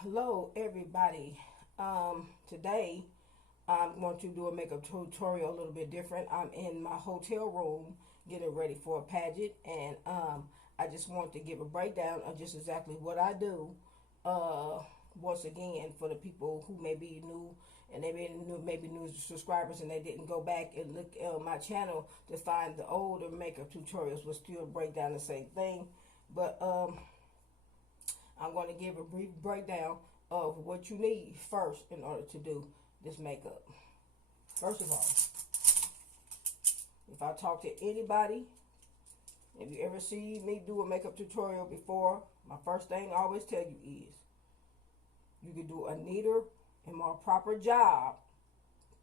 Hello everybody. Today I'm going to do a makeup tutorial a little bit different. I'm in my hotel room getting ready for a pageant, and I just want to give a breakdown of just exactly what I do. Uh, Once again, for the people who may be new and they maybe new subscribers and they didn't go back and look at my channel to find the older makeup tutorials, will still break down the same thing, but I'm going to give a brief breakdown of what you need first in order to do this makeup. First of all, if I talk to anybody, if you ever see me do a makeup tutorial before, my first thing I always tell you is you can do a neater and more proper job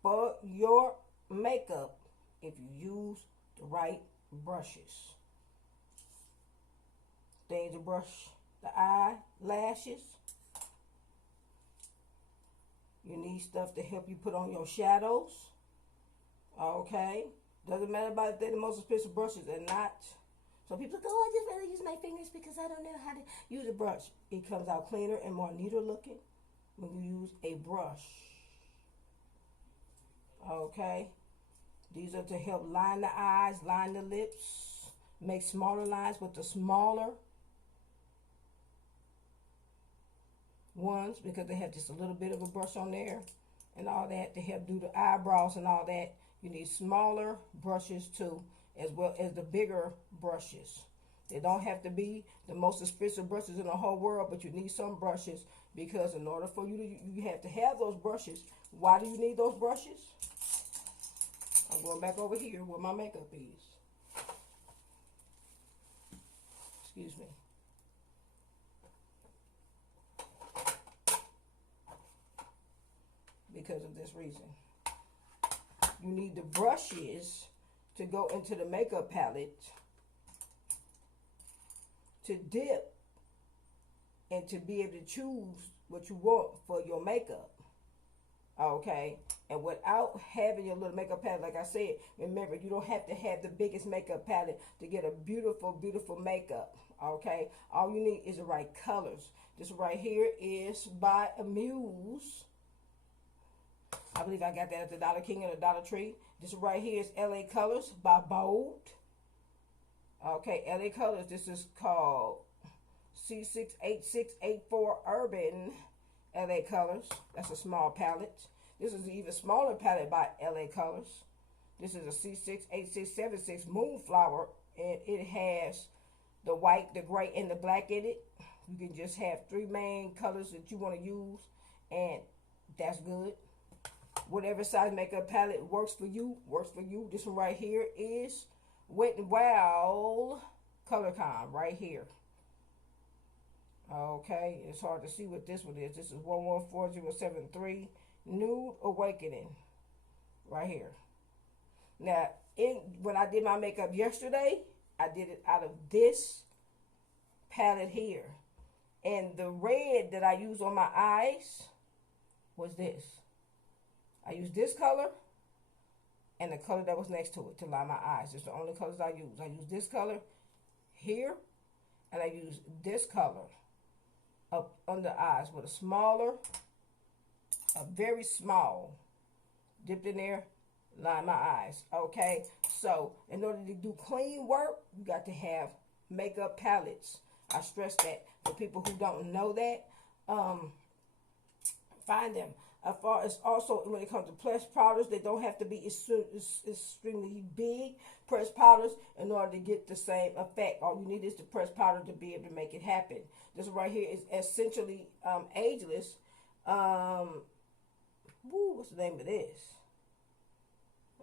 for your makeup if you use the right brushes. Things to brush the eyelashes. You need stuff to help you put on your shadows. Okay? Doesn't matter about if they're the most expensive brushes or not. So people go, oh, I just rather use my fingers because I don't know how to use a brush. It comes out cleaner and more neater looking when you use a brush. Okay? These are to help line the eyes, line the lips, make smaller lines with the smaller ones, because they have just a little bit of a brush on there and all that to help do the eyebrows and all that. You need smaller brushes too, as well as the bigger brushes. They don't have to be the most expensive brushes in the whole world, but you need some brushes, because in order for you to, you have to have those brushes. Why do you need those brushes? I'm going back over here where my makeup is. Excuse me. Because of this reason. You need the brushes to go into the makeup palette to dip and to be able to choose what you want for your makeup. Okay? And without having your little makeup palette, like I said, remember, you don't have to have the biggest makeup palette to get a beautiful, beautiful makeup. Okay? All you need is the right colors. This right here is by Amuse. I believe I got that at the Dollar King and the Dollar Tree. This right here is LA Colors by Bold. Okay, LA Colors. This is called C68684 Urban LA Colors. That's a small palette. This is an even smaller palette by LA Colors. This is a C68676 Moonflower, and it has the white, the gray, and the black in it. You can just have three main colors that you want to use, and that's good. Whatever size makeup palette works for you, works for you. This one right here is Wet n Wild Color Con right here. Okay, it's hard to see what this one is. This is 114073 Nude Awakening right here. Now, when I did my makeup yesterday, I did it out of this palette here. And the red that I used on my eyes was this. I used this color and the color that was next to it to line my eyes. It's the only colors I use. I use this color here, and I use this color up under the eyes with a very small, dipped in there, line my eyes. Okay, so in order to do clean work, you got to have makeup palettes. I stress that for people who don't know that. Find them. As far as also when it comes to pressed powders, they don't have to be extremely big pressed powders in order to get the same effect. All you need is the pressed powder to be able to make it happen. This right here is essentially ageless. What's the name of this?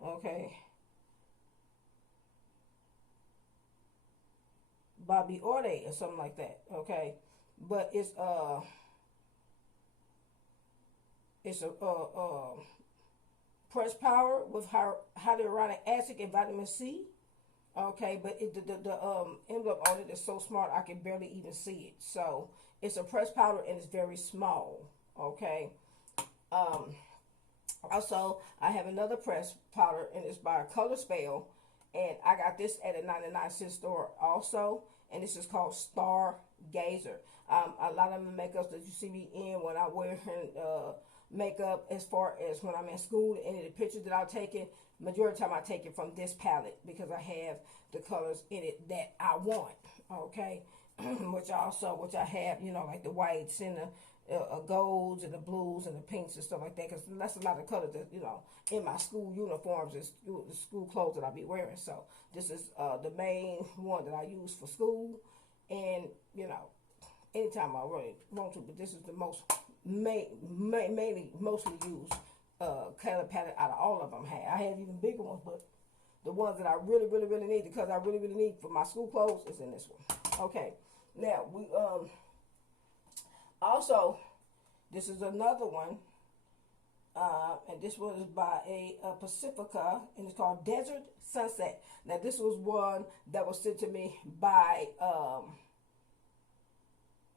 Okay. Bobby Orde or something like that. Okay. But it's a pressed powder with hyaluronic acid and vitamin C. Okay, but the envelope on it is so smart I can barely even see it. So it's a pressed powder and it's very small. Okay. Also, I have another pressed powder and it's by Color Spell, and I got this at a 99-cent store also. and this is called Stargazer. A lot of the makeups that you see me in when I wear makeup, as far as when I'm in school, and the pictures that I've taken, majority of the time I take it from this palette because I have the colors in it that I want. Okay, which I have, you know, like the whites and the golds and the blues and the pinks and stuff like that, because that's a lot of colors that, you know, in my school uniforms and school clothes that I be wearing. So this is the main one that I use for school, and you know, anytime I really want to, but this is the most mainly mostly used color palette out of all of them. I have even bigger ones, but the ones that I really need, because I really need for my school clothes, is in this one. Okay, now we also, this is another one, and this one is by a Pacifica, and it's called Desert Sunset. Now this was one that was sent to me by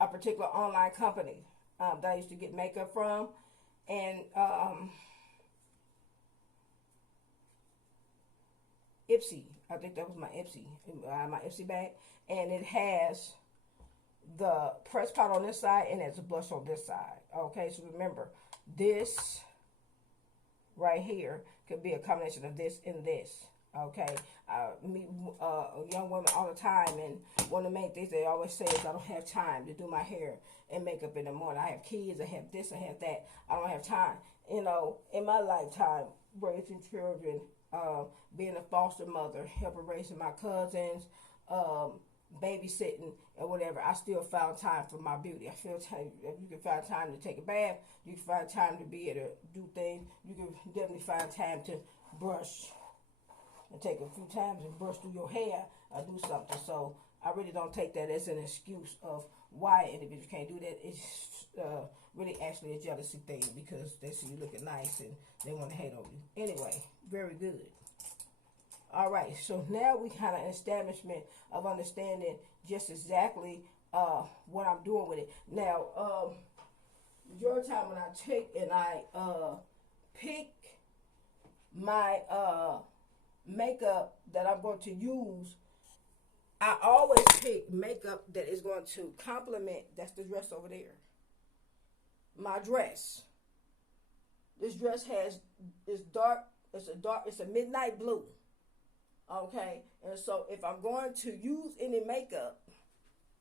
a particular online company that I used to get makeup from, and Ipsy. I think that was my Ipsy bag, and it has the press powder on this side and there's a blush on this side. Okay, so remember, this right here could be a combination of this and this. Okay, I meet young women all the time, and one of the main things they always say is, I don't have time to do my hair and makeup in the morning. I have kids, I have this, I have that. I don't have time. You know, in my lifetime, raising children, being a foster mother, helping raising my cousins, babysitting and whatever, I still found time for my beauty. I feel time, if you can find time to take a bath, you can find time to be able to do things. You can definitely find time to brush and take a few times and brush through your hair or do something. So I really don't take that as an excuse of why individuals can't do that. It's really actually a jealousy thing, because they see you looking nice and they want to hate on you. Anyway, very good. All right, so now we kind of an establishment of understanding just exactly what I'm doing with it. Now, majority of the time when I take and I pick my makeup that I'm going to use, I always pick makeup that is going to complement, that's the dress over there, my dress. This dress it's a midnight blue. Okay, and so if I'm going to use any makeup,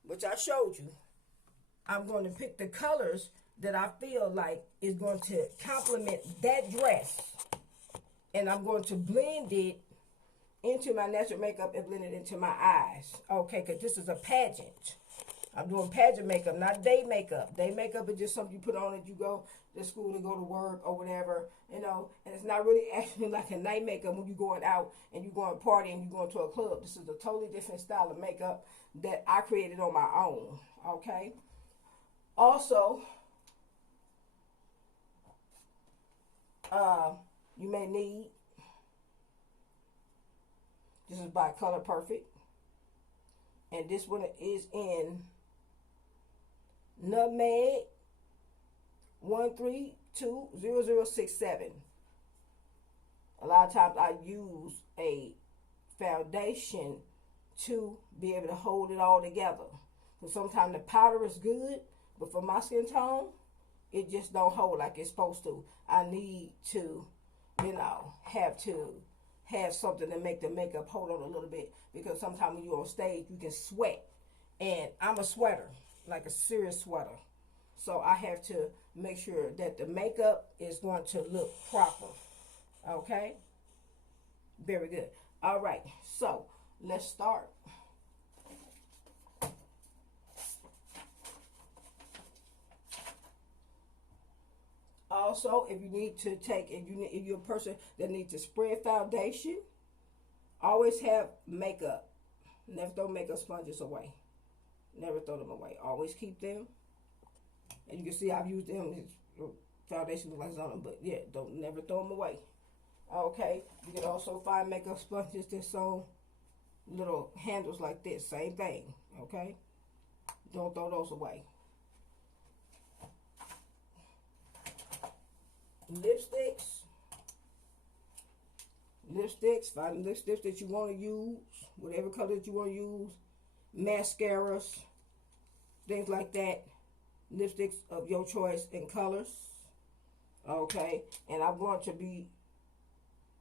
which I showed you, I'm going to pick the colors that I feel like is going to complement that dress, and I'm going to blend it into my natural makeup and blend it into my eyes. Okay, because this is a pageant. I'm doing pageant makeup, not day makeup. Day makeup is just something you put on as you go to school and go to work or whatever, you know, and it's not really actually like a night makeup when you're going out and you're going to party and you're going to a club. This is a totally different style of makeup that I created on my own, okay? Also, you may need, this is by Color Perfect, and this one is in Nutmeg 1320067. A lot of times I use a foundation to be able to hold it all together. So sometimes the powder is good, but for my skin tone, it just don't hold like it's supposed to. I need to, you know, have something to make the makeup hold on a little bit, because sometimes when you're on stage, you can sweat. And I'm a sweater, like a serious sweater. So I have to make sure that the makeup is going to look proper. Okay? Very good. All right. So let's start. Also, if you need to take, if you're a person that needs to spread foundation, always have makeup. Never throw makeup sponges away. Never throw them away. Always keep them. And you can see I've used them. Foundation looks like it's on them, but yeah, don't never throw them away. Okay. You can also find makeup sponges that's on little handles like this. Same thing. Okay. Don't throw those away. Lipsticks, find lipsticks that you want to use, whatever color that you want to use. mascaras, things like that, lipsticks of your choice in colors. Okay, and I'm going to be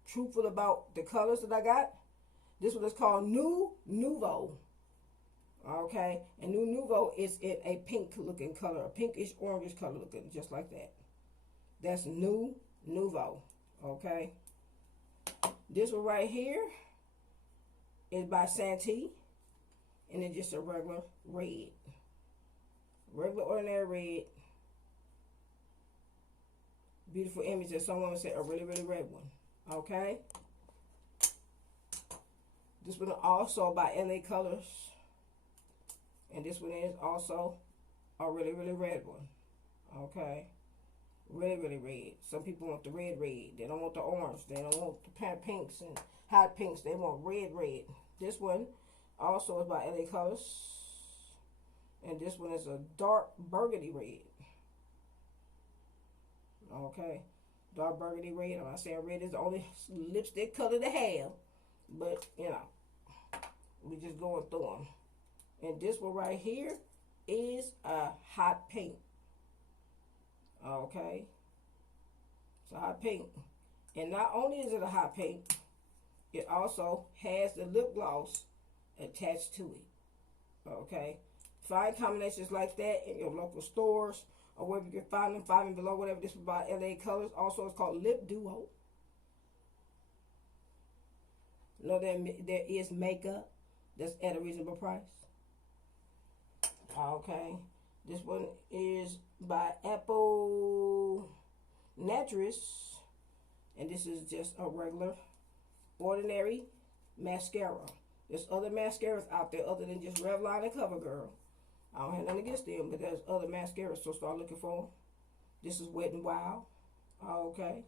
truthful about the colors that I got. This one is called New Nouveau. Okay, and New Nouveau is in a pink looking color, a pinkish orangish color looking, just like that. That's New Nouveau. Okay, this one right here is by Santee, and it's just a regular red, regular ordinary red. Beautiful image that someone said a really red one. Okay, this one also by LA Colors. And this one is also a really red one. Okay. Really red. Some people want the red. They don't want the orange. They don't want the pinks and hot pinks. They want red. This one also is by LA Colors. And this one is a dark burgundy red. Okay. Dark burgundy red. I'm not saying red is the only lipstick color to have. But, you know, we just going through them. And this one right here is a hot pink. Okay. It's a hot pink. And not only is it a hot pink, it also has the lip gloss attached to it. Okay. Find combinations like that in your local stores or wherever you can find them. Find them below, whatever. This is by LA Colors. Also, it's called Lip Duo. Know that there is makeup that's at a reasonable price. Okay, this one is by Apple Naturist, and this is just a regular, ordinary mascara. There's other mascaras out there other than just Revlon and CoverGirl. I don't have nothing against them, but there's other mascaras, so start looking for them. This is Wet n Wild. Okay,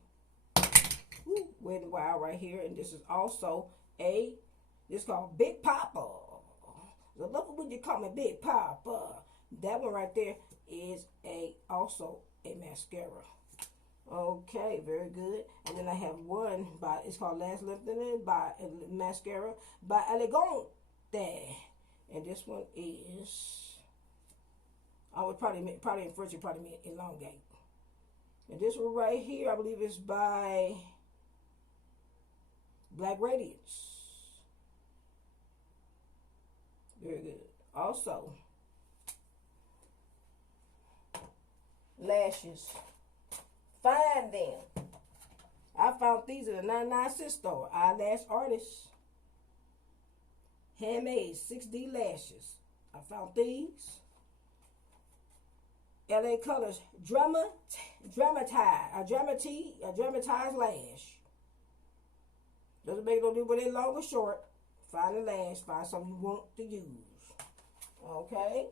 woo, Wet n Wild right here, and this is also this called Big Papa. I love it when you call me Big Papa. That one right there is also a mascara. Okay, very good. And then I have one by, it's called Last Lifting by mascara by Elegante. And this one is, I would probably in French, you probably mean elongate. And this one right here, I believe is by Black Radiance. Very good. Also, lashes. Find them. I found these at a 99-cent store. Eyelash Artist. Handmade 6D lashes. I found these. LA Colors dramatized lash. Doesn't make no difference whether they're long or short. Find a lash, find something you want to use. Okay.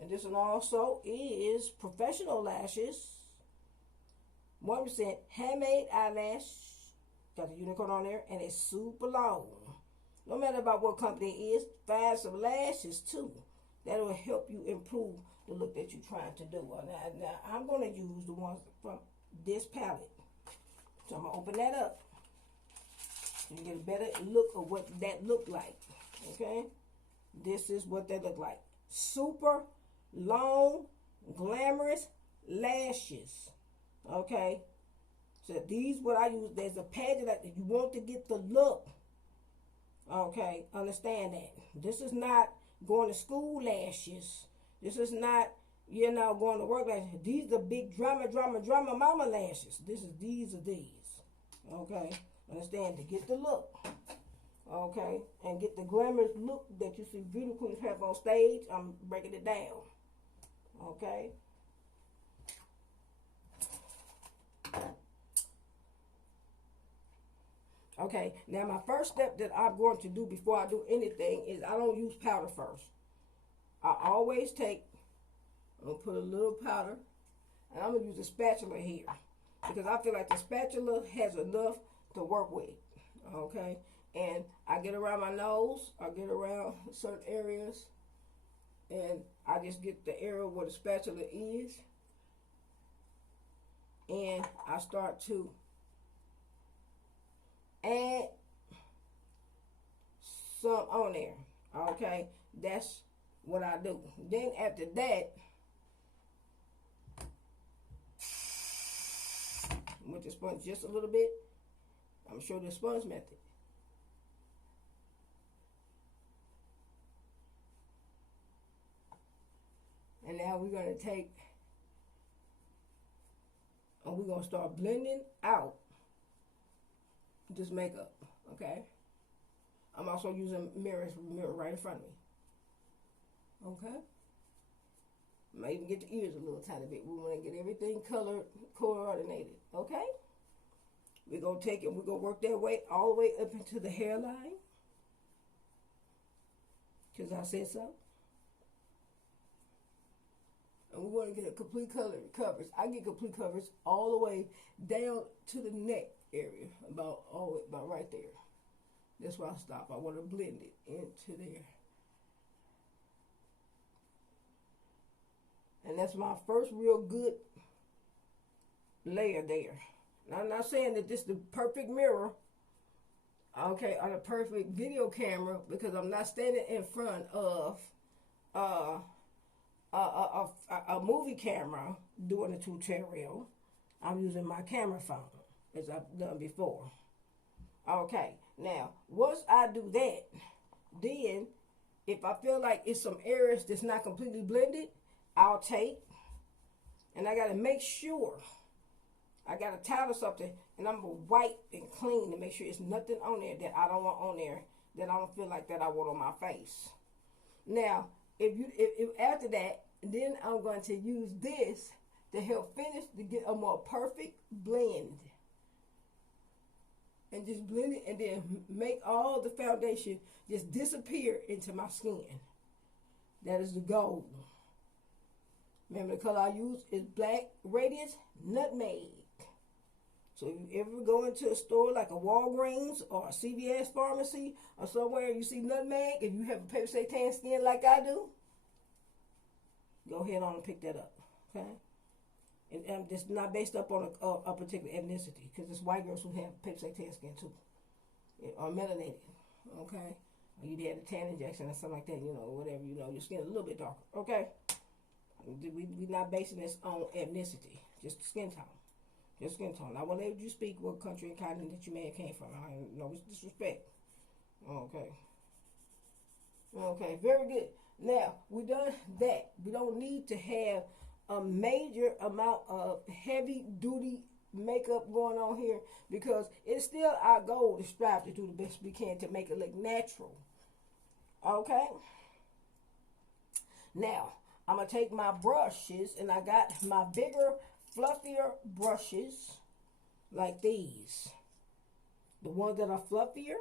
And this one also is Professional Lashes. 1% handmade eyelash. Got the unicorn on there, and it's super long. No matter about what company it is, find some lashes too. That will help you improve the look that you're trying to do. Now I'm going to use the ones from this palette. So I'm going to open that up. You get a better look of what that looked like. Okay? This is what they look like. Super long, glamorous lashes. Okay? So these what I use. There's a pageant that you want to get the look. Okay? Understand that. This is not going to school lashes. This is not, going to work lashes. These are big drama mama lashes. These are these. Okay? Understand, to get the look, okay, and get the glamorous look that you see beauty queens have on stage. I'm breaking it down, okay. Okay, now my first step that I'm going to do before I do anything is I don't use powder first. I always I'm going to put a little powder, and I'm going to use a spatula here because I feel like the spatula has enough to work with, okay? And I get around my nose, I get around certain areas, and I just get the area where the spatula is, and I start to add some on there, okay? That's what I do. Then after that, with the sponge just a little bit, I'm sure the sponge method. And now we're going to take, and we're going to start blending out this makeup, okay? I'm also using mirror right in front of me, okay? I might even get the ears a little tiny bit. We want to get everything colored, coordinated, okay? We're going to take it, we're going to work that way all the way up into the hairline, because I said so. And we want to get a complete coverage. I get complete coverage all the way down to the neck area, about right there. That's why I stop. I want to blend it into there. And that's my first real good layer there. Now, I'm not saying that this is the perfect mirror, okay, or the perfect video camera, because I'm not standing in front of a movie camera doing a tutorial. I'm using my camera phone, as I've done before. Okay, now, once I do that, then if I feel like it's some areas that's not completely blended, I'll take, and I got to make sure, I got a towel or something, and I'm going to wipe and clean to make sure there's nothing on there that I don't want on there, that I don't feel like that I want on my face. Now, if after that, then I'm going to use this to help finish to get a more perfect blend. And just blend it and then make all the foundation just disappear into my skin. That is the goal. Remember, the color I use is Black Radiance Nutmeg. So if you ever go into a store like a Walgreens or a CVS pharmacy or somewhere you see nutmeg, if you have a paper say tan skin like I do, go ahead on and pick that up, okay? And it's not based up on a particular ethnicity, because it's white girls who have paper say tan skin too, or melanated, okay? Or you had a tan injection or something like that, whatever, your skin is a little bit darker, okay? We're not basing this on ethnicity, just skin tone. Just skin tone. I will let you speak what country and continent that you may have came from. I don't know, it's disrespect. Okay. Okay, very good. Now, we done that. We don't need to have a major amount of heavy duty makeup going on here, because it's still our goal to strive to do the best we can to make it look natural. Okay? Now, I'm going to take my brushes, and I got my bigger, fluffier brushes like these. The ones that are fluffier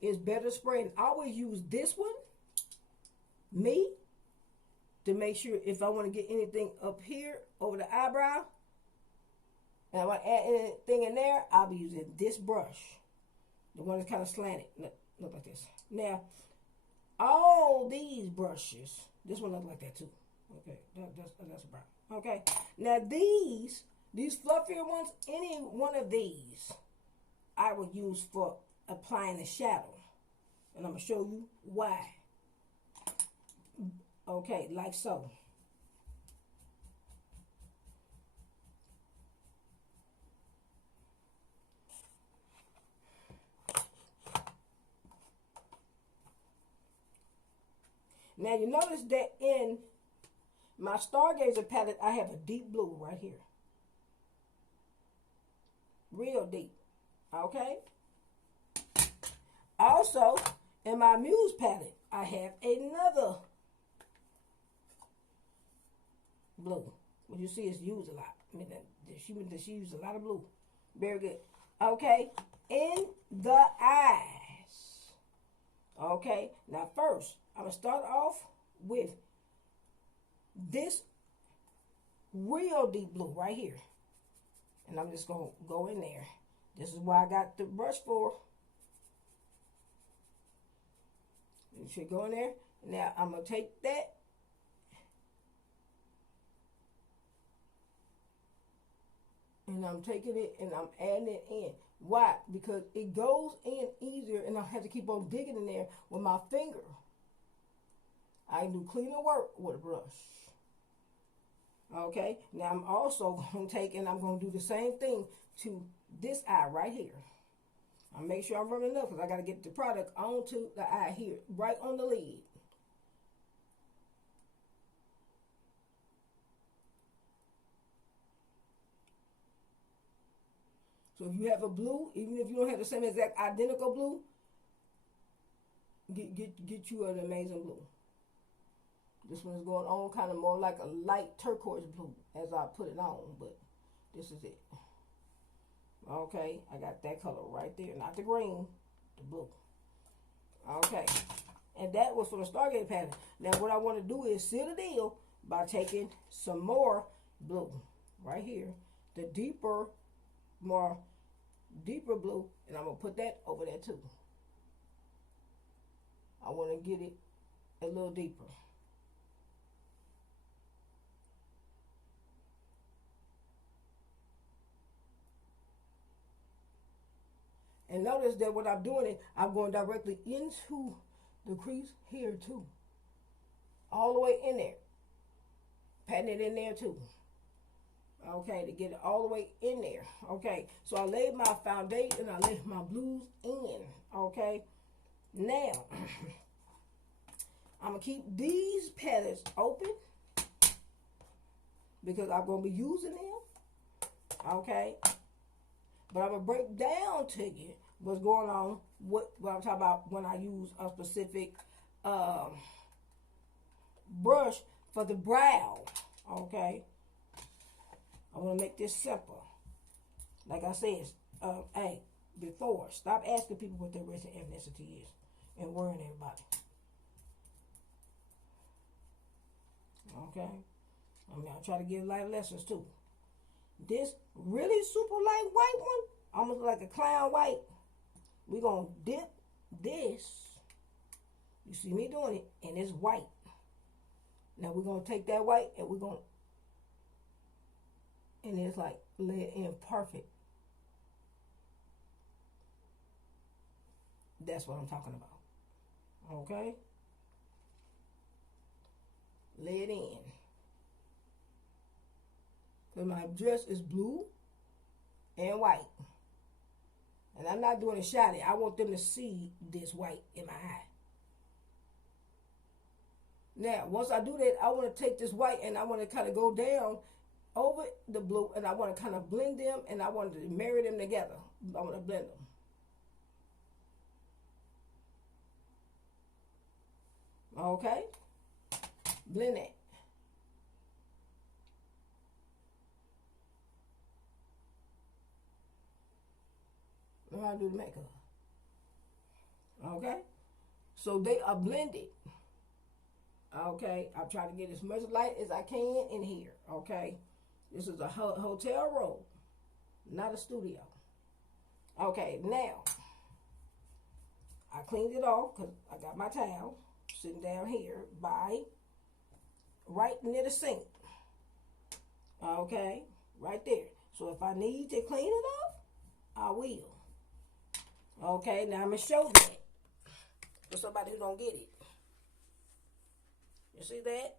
is better spraying. I always use this one, to make sure if I want to get anything up here over the eyebrow, and I want to add anything in there, I'll be using this brush. The one that's kind of slanted. Look like this. Now, all these brushes, this one looks like that too. Okay, that's a brown. Okay, now these fluffier ones, any one of these, I would use for applying a shadow. And I'm going to show you why. Okay, like so. Now you notice that in my Stargazer palette, I have a deep blue right here. Real deep. Okay? Also, in my Muse palette, I have another blue. What you see is used a lot. I mean, she used a lot of blue. Very good. Okay? In the eyes. Okay? Now first, I'm going to start off with this real deep blue right here. And I'm just going to go in there. This is why I got the brush for. You should go in there. Now I'm going to take that. And I'm taking it and I'm adding it in. Why? Because it goes in easier and I have to keep on digging in there with my finger. I can do cleaner work with a brush. Okay, now I'm also going to take and I'm going to do the same thing to this eye right here. I'll make sure I'm running up because I got to get the product onto the eye here, right on the lid. So if you have a blue, even if you don't have the same exact identical blue, get you an amazing blue. This one's going on kind of more like a light turquoise blue as I put it on, but this is it. Okay, I got that color right there, not the green, the blue. Okay, and that was for the Stargate pattern. Now what I want to do is seal the deal by taking some more blue right here, the deeper blue, and I'm gonna put that over there too. I want to get it a little deeper. And notice that what I'm doing, I'm going directly into the crease here too. All the way in there. Patting it in there too. Okay, to get it all the way in there. Okay, so I laid my foundation, I laid my blues in. Okay, now I'm going to keep these palettes open because I'm going to be using them. Okay, but I'm going to break down to you what's going on, what I'm talking about when I use a specific brush for the brow. Okay, I want to make this simple. Like I said, hey, before, stop asking people what their race and ethnicity is and worrying everybody. Okay, I mean, I try to give light lessons too. This really super light white one, almost like a clown white, we're going to dip this. You see me doing it, and it's white. Now we're going to take that white and we're going to, and it's like laid in perfect. That's what I'm talking about. Okay? Lay it in. Because my dress is blue and white. And I'm not doing it shiny. I want them to see this white in my eye. Now, once I do that, I want to take this white and I want to kind of go down over the blue, and I want to kind of blend them, and I want to marry them together. I want to blend them. Okay? Blend that. Know how to do the makeup. Okay? So they are blended. Okay? I'm trying to get as much light as I can in here. Okay? This is a hotel room, not a studio. Okay, now, I cleaned it off because I got my towel sitting down here by right near the sink. Okay, right there. So if I need to clean it off, I will. Okay, now I'm going to show that for somebody who don't get it. You see that?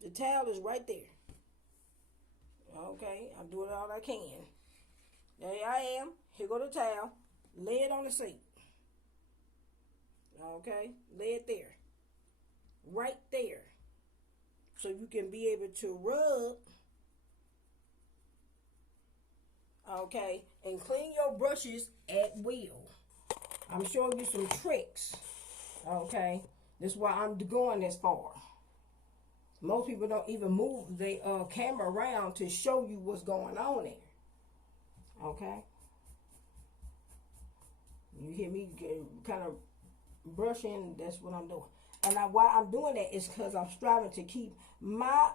The towel is right there. Okay, I'm doing all I can. There I am. Here go the towel. Lay it on the sink. Okay, lay it there. Right there. So you can be able to rub. Okay, and clean your brushes at will. I'm showing you some tricks. Okay, this is why I'm going this far. Most people don't even move their camera around to show you what's going on there. Okay? You hear me kind of brushing, that's what I'm doing. And why I'm doing that is because I'm striving to keep my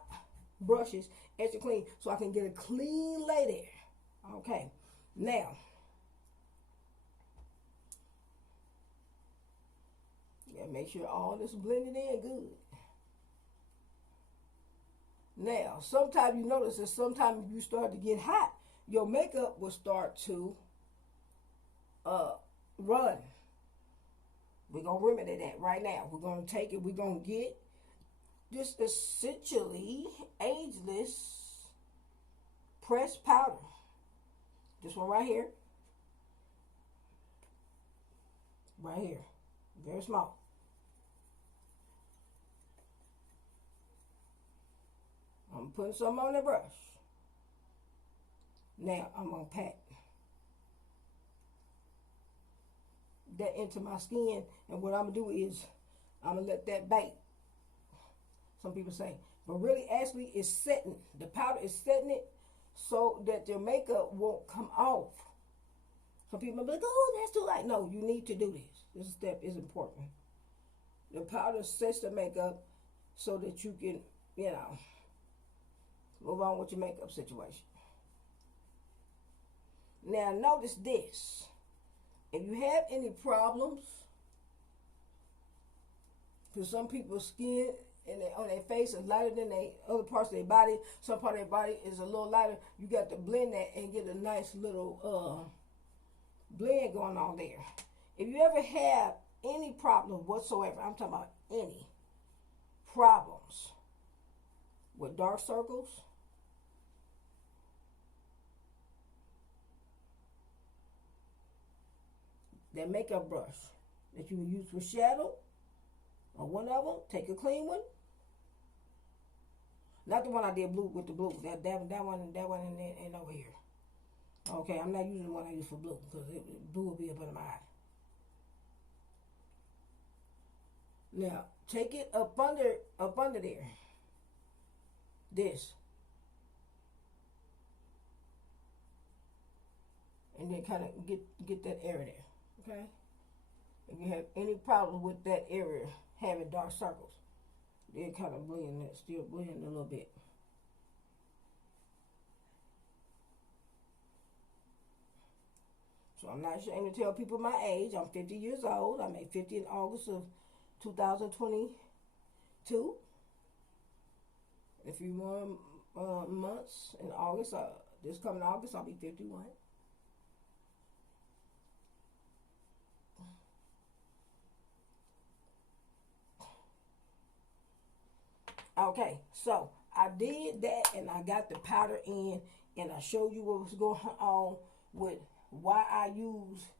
brushes extra clean so I can get a clean lay there. Okay? Now, you gotta make sure all this blended in good. Now, sometimes you notice that sometimes you start to get hot, your makeup will start to run. We're going to remedy that right now. We're going to take it. We're going to get this essentially ageless pressed powder. This one right here. Right here. Very small. I'm putting some on the brush. Now I'm going to pat that into my skin, and what I'm going to do is I'm going to let that bake. Some people say, but really actually it's setting. The powder is setting it so that your makeup won't come off. Some people will be like, oh, that's too light. No, you need to do this. This step is important. The powder sets the makeup so that you can, move on with your makeup situation. Now notice this. If you have any problems, because some people's skin on their face is lighter than they other parts of their body, some part of their body is a little lighter, you got to blend that and get a nice little blend going on there. If you ever have any problem whatsoever, I'm talking about any problems with dark circles, that makeup brush that you will use for shadow, or one of them, take a clean one. Not the one I did blue with the blue. That one ain't over here. Okay, I'm not using the one I use for blue because blue will be up under my eye. Now take it up under there. This. And then kind of get that area there. Okay? If you have any problem with that area having dark circles, then kind of blend that, still blend a little bit. So I'm not ashamed to tell people my age. I'm 50 years old. I made 50 in August of 2022. In a few more months in August, this coming August, I'll be 51. Okay, so I did that and I got the powder in and I showed you what was going on with why I use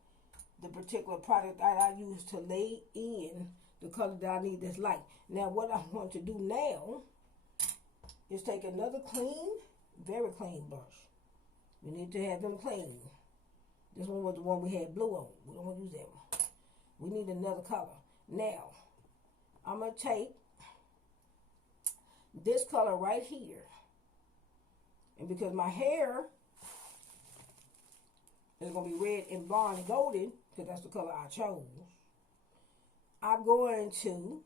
the particular product that I use to lay in the color that I need that's light. Now what I want to do now is take another clean, very clean brush. We need to have them clean. This one was the one we had blue on. We don't want to use that one. We need another color. Now, I'm going to take this color right here, and because my hair is going to be red and blonde and golden, because that's the color I chose, I'm going to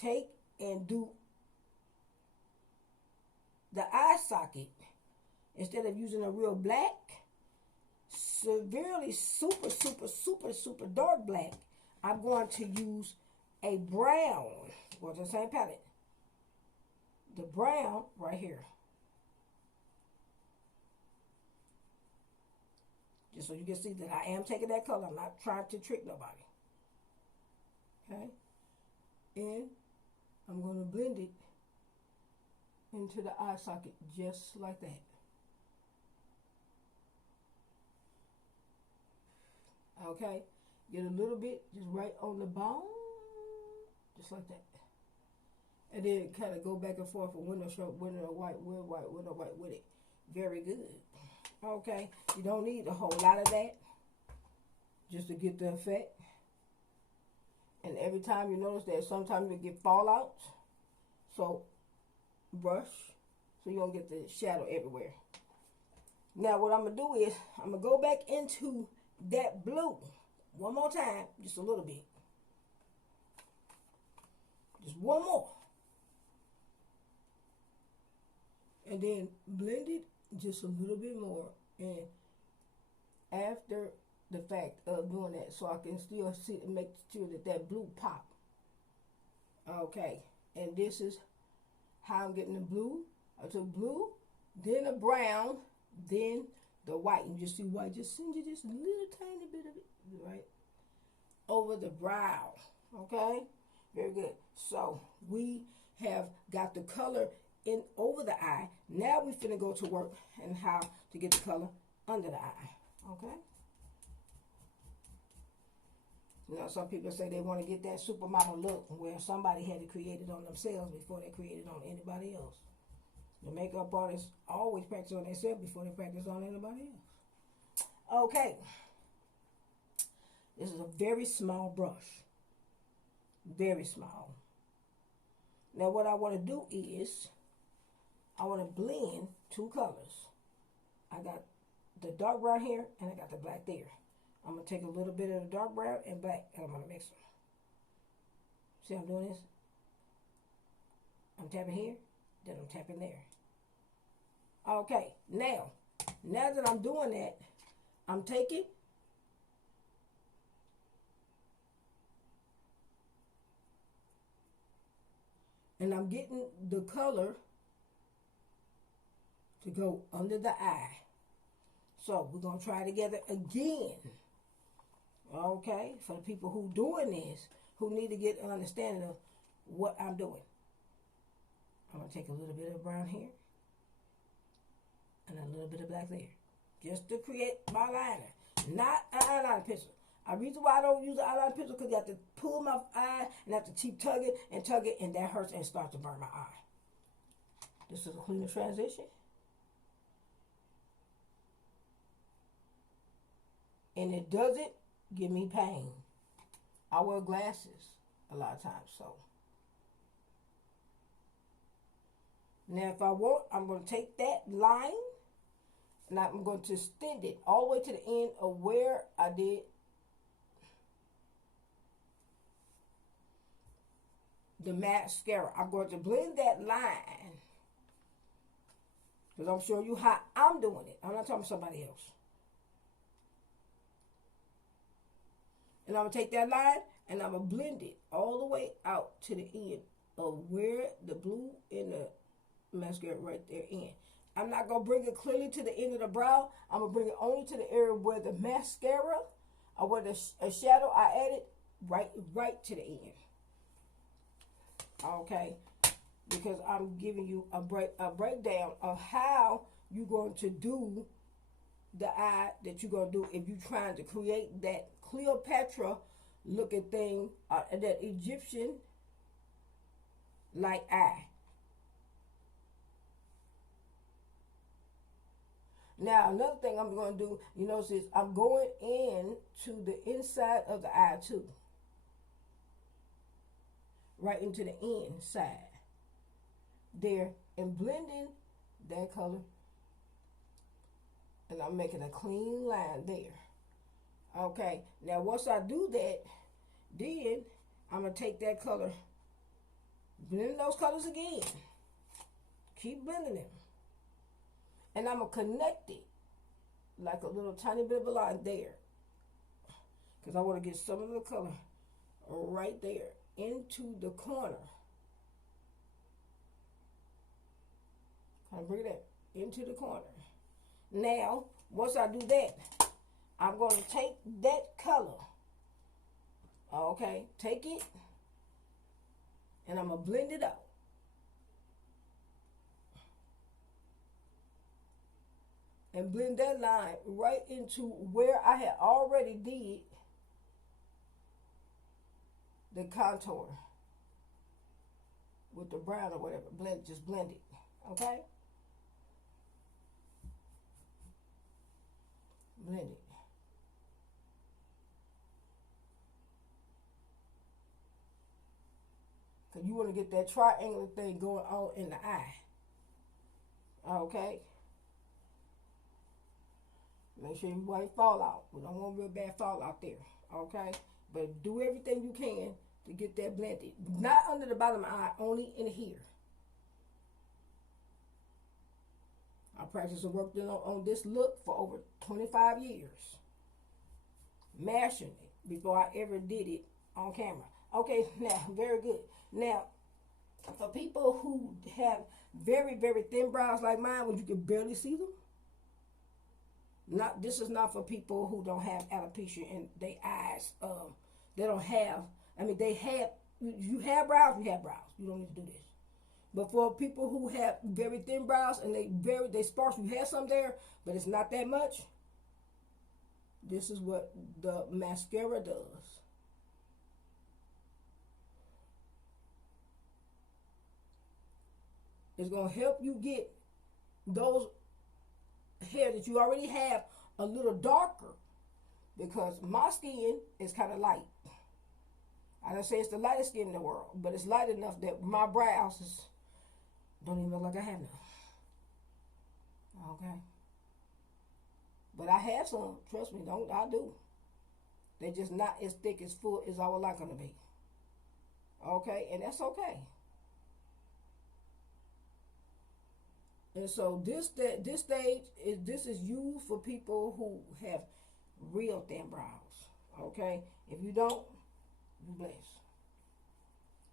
take and do the eye socket. Instead of using a real black, severely super dark black, I'm going to use a brown, well, the same palette. The brown right here. Just so you can see that I am taking that color. I'm not trying to trick nobody. Okay? And I'm going to blend it into the eye socket just like that. Okay? Get a little bit just right on the bone. Just like that. And then kind of go back and forth from window white with it. Very good. Okay. You don't need a whole lot of that just to get the effect. And every time you notice that sometimes you get fallouts. So brush so you don't get the shadow everywhere. Now what I'm going to do is I'm going to go back into that blue one more time, just a little bit. Just one more. And then blend it just a little bit more. And after the fact of doing that, so I can still see and make sure that that blue pop. Okay. And this is how I'm getting the blue. I took blue, then the brown, then the white. And you see white, just send you just a little tiny bit of it, right? over the brow. Okay, very good. So we have got the color in over the eye. Now we finna go to work and how to get the color under the eye. Okay. You know, some people say they want to get that supermodel look where somebody had to create it on themselves before they created it on anybody else. The makeup artists always practice on themselves before they practice on anybody else. Okay. This is a very small brush. Very small. Now what I want to do is, I want to blend two colors. I got the dark brown here and I got the black there. I'm going to take a little bit of the dark brown and black and I'm going to mix them. See how I'm doing this? I'm tapping here, then I'm tapping there. Okay, now that I'm doing that, I'm taking and I'm getting the color to go under the eye. So we're going to try together again. Okay, for the people who doing this, who need to get an understanding of what I'm doing. I'm going to take a little bit of brown here and a little bit of black there. Just to create my liner. Not an eyeliner pencil. The reason why I don't use the eyeliner pencil because you have to pull my eye and have to keep tugging, and that hurts and starts to burn my eye. This is a cleaner transition. And it doesn't give me pain. I wear glasses a lot of times, so. Now if I want, I'm going to take that line and I'm going to extend it all the way to the end of where I did the mascara. I'm going to blend that line because I'm showing you how I'm doing it. I'm not talking to somebody else. And I'm going to take that line and I'm going to blend it all the way out to the end of where the blue and the mascara right there in. I'm not going to bring it clearly to the end of the brow. I'm going to bring it only to the area where the mascara or where the shadow I added right to the end. Okay, because I'm giving you a breakdown of how you're going to do the eye that you're going to do if you're trying to create that Cleopatra looking thing, that Egyptian like eye. Now another thing I'm going to do, you notice is I'm going in to the inside of the eye too. Right into the inside there and blending that color, and I'm making a clean line there. Okay, now once I do that, then I'm going to take that color, blend those colors again, keep blending them, and I'm going to connect it like a little tiny bit of a line there because I want to get some of the color right there into the corner. Kind of bring that into the corner. Now, once I do that, I'm going to take that color. Okay, take it, and I'm going to blend it out. And blend that line right into where I had already did the contour with the brown or whatever. Just blend it. Okay? Blend it. Because you want to get that triangular thing going on in the eye. Okay? Make sure you white fallout. We don't want real bad fallout there. Okay? But do everything you can to get that blended. Not under the bottom of the eye, only in here. I practiced and worked on this look for over 25 years. Mashing it before I ever did it on camera. Okay, now, very good. Now, for people who have very, very thin brows like mine, where you can barely see them, this is not for people who don't have alopecia in their eyes. They don't have, I mean, they have, you have brows, you have brows. You don't need to do this. But for people who have very thin brows and they sparse, you have some there, but it's not that much. This is what the mascara does. It's going to help you get those hair that you already have a little darker, because my skin is kind of light. I don't say it's the lightest skin in the world, but it's light enough that my brows don't even look like I have none. Okay. But I have some, trust me, I do. They're just not as thick as full as I would like them to be. Okay, and that's okay. And so this stage is used for people who have real thin brows. Okay, if you don't, you blessed.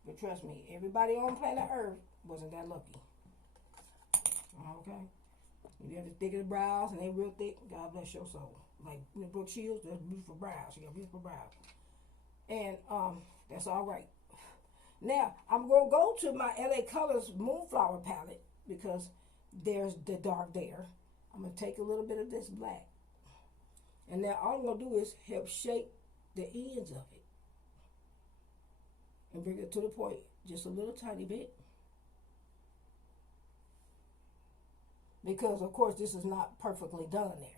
But trust me, everybody on planet Earth wasn't that lucky. Okay, if you have the thickest brows and they real thick, God bless your soul. Like Brooke Shields, that's beautiful brows. She got beautiful brows, and that's all right. Now I'm gonna go to my LA Colors Moonflower palette because there's the dark there. I'm going to take a little bit of this black. And now all I'm going to do is help shape the ends of it. And bring it to the point just a little tiny bit. Because, of course, this is not perfectly done there.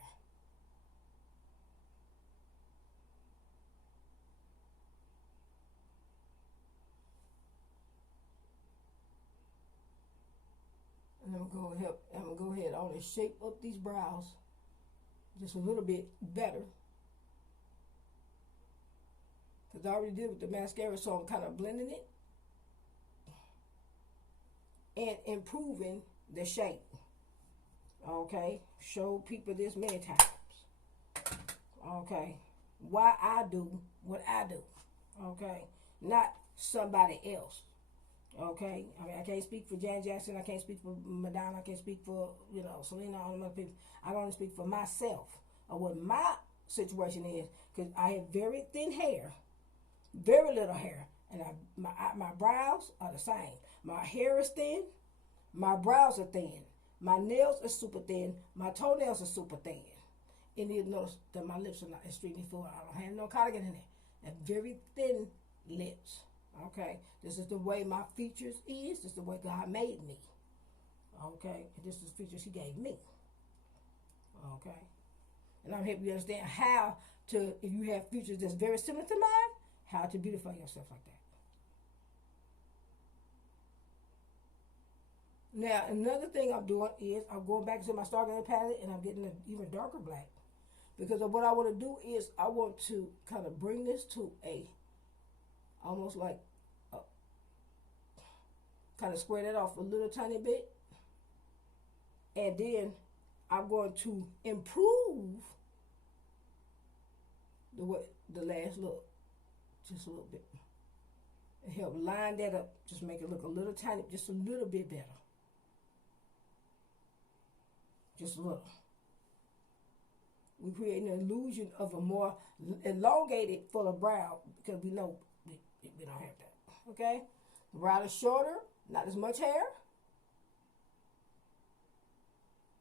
And I'm gonna go ahead on and shape up these brows just a little bit better. Because I already did with the mascara, so I'm kind of blending it and improving the shape. Okay, show people this many times. Okay, why I do what I do. Okay, not somebody else. Okay, I mean, I can't speak for Janet Jackson. I can't speak for Madonna. I can't speak for, Selena, all them other people. I can only speak for myself or what my situation is, because I have very thin hair, very little hair, and my brows are the same. My hair is thin, my brows are thin, my nails are super thin, my toenails are super thin. And you notice that my lips are not extremely full. I don't have no collagen in there. I have very thin lips. Okay, this is the way my features is. This is the way God made me. Okay, and this is the features He gave me. Okay, and I'm helping you understand how to, if you have features that's very similar to mine, how to beautify yourself like that. Now, another thing I'm doing is I'm going back to my Stargazer palette and I'm getting an even darker black, because of what I want to do is I want to kind of bring this to a almost like kind of square that off a little tiny bit, and then I'm going to improve the last look just a little bit and help line that up, just make it look a little tiny, just a little bit better, just a little. We create an illusion of a more elongated full of brow, because we know we don't have that. Okay, the brow is shorter, not as much hair.